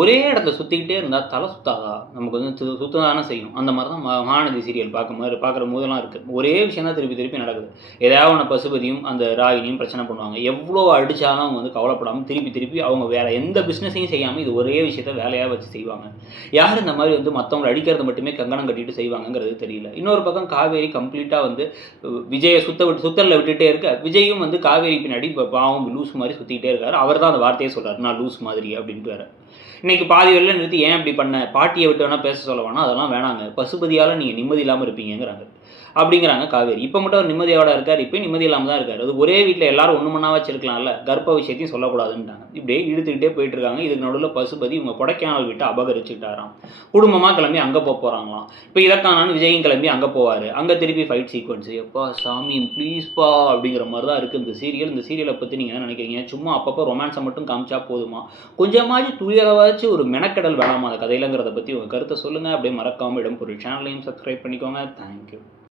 ஒரே இடத்துல சுற்றிக்கிட்டே இருந்தால் தலை சுத்தாதா? நமக்கு வந்து சுத்த தானே செய்யும். அந்த மாதிரி தான் மகாநதி சீரியல் பார்க்குற போதெல்லாம் இருக்குது. ஒரே விஷயம் தான் திருப்பி திருப்பி நடக்குது. ஏதாவது ஒன்று பசுபதியும் அந்த ராகினியும் பிரச்சனை பண்ணுவாங்க. எவ்வளோ அடித்தாலும் அவங்க வந்து கவலைப்படாமல் திருப்பி திருப்பி அவங்க வேறு எந்த பிஸ்னஸையும் செய்யாமல் இது ஒரே விஷயத்த வேலையாக வச்சு செய்வாங்க. யார் இந்த மாதிரி வந்து மற்றவங்களை அடிக்கிறது மட்டுமே கங்கணம் கட்டிட்டு செய்வாங்கங்கிறது தெரியல. இன்னொரு பக்கம் காவேரி கம்ப்ளீட்டாக வந்து விஜயை சுத்தலில் விட்டுட்டே இருக்க, விஜயும் வந்து காவேரி பின்னாடி இப்போ பாவம் லூஸ் மாதிரி சுற்றிக்கிட்டே இருக்காரு. அவர் தான் அந்த வார்த்தையே சொல்கிறார், நான் லூஸ் மாதிரி அப்படின்ட்டு வேறு. இன்றைக்கி பாதி வெளில நிறுத்தி ஏன் அப்படி பண்ண, பாட்டியை விட்டு வேணால் பேச சொல்ல வேணாம், அதெல்லாம் வேணாங்க, பசுபதியால் நீங்கள் நிம்மதி இல்லாமல் இருப்பீங்கிறாங்க அப்படிங்கிறாங்க காவேரி. இப்போ மட்டும் அவர் நிம்மதியோட இருக்கார், இப்போ நிம்மதி இல்லாமல் தான் இருக்கார். அது ஒரே வீட்டில் எல்லாரும் ஒன்று மண்ணா வச்சிருக்கலாம்ல, கர்ப்ப விஷயத்தையும் சொல்லக்கூடாதுன்ட்டாங்க. இப்படியே இழுத்துக்கிட்டே போயிட்டு இருக்காங்க. இதுக்கு நடுவில் பசுபதி இவங்க கொடைக்கானல் வீட்டை அபகரிச்சுக்கிட்டாராம். குடும்பமாக கிளம்பி அங்கே போகிறாங்களாம். இப்போ இதற்கானான்னு விஜயும் கிளம்பி அங்கே போவார். அங்கே திருப்பி ஃபைட் சீக்வன்ஸு, எப்பா சாமி ப்ளீஸ்ப்பா அப்படிங்கிற மாதிரி தான் இருக்குது இந்த சீரியல். இந்த சீரியலை பற்றி நீங்கள் என்ன நினைக்கிறீங்க? சும்மா அப்பப்போ ரொமான்ஸை மட்டும் காமிச்சா போதுமா? கொஞ்சமாச்சு துளியளவாச்சும் ஒரு மெனக்கடல் வேணாமா அந்த கதையிலங்கிறத பற்றி உங்கள் கருத்தை சொல்லுங்கள். அப்படியே மறக்காமல் இடம் பொருள் சேனலையும் சப்ஸ்கிரைப் பண்ணிக்கோங்க. தேங்க்யூ.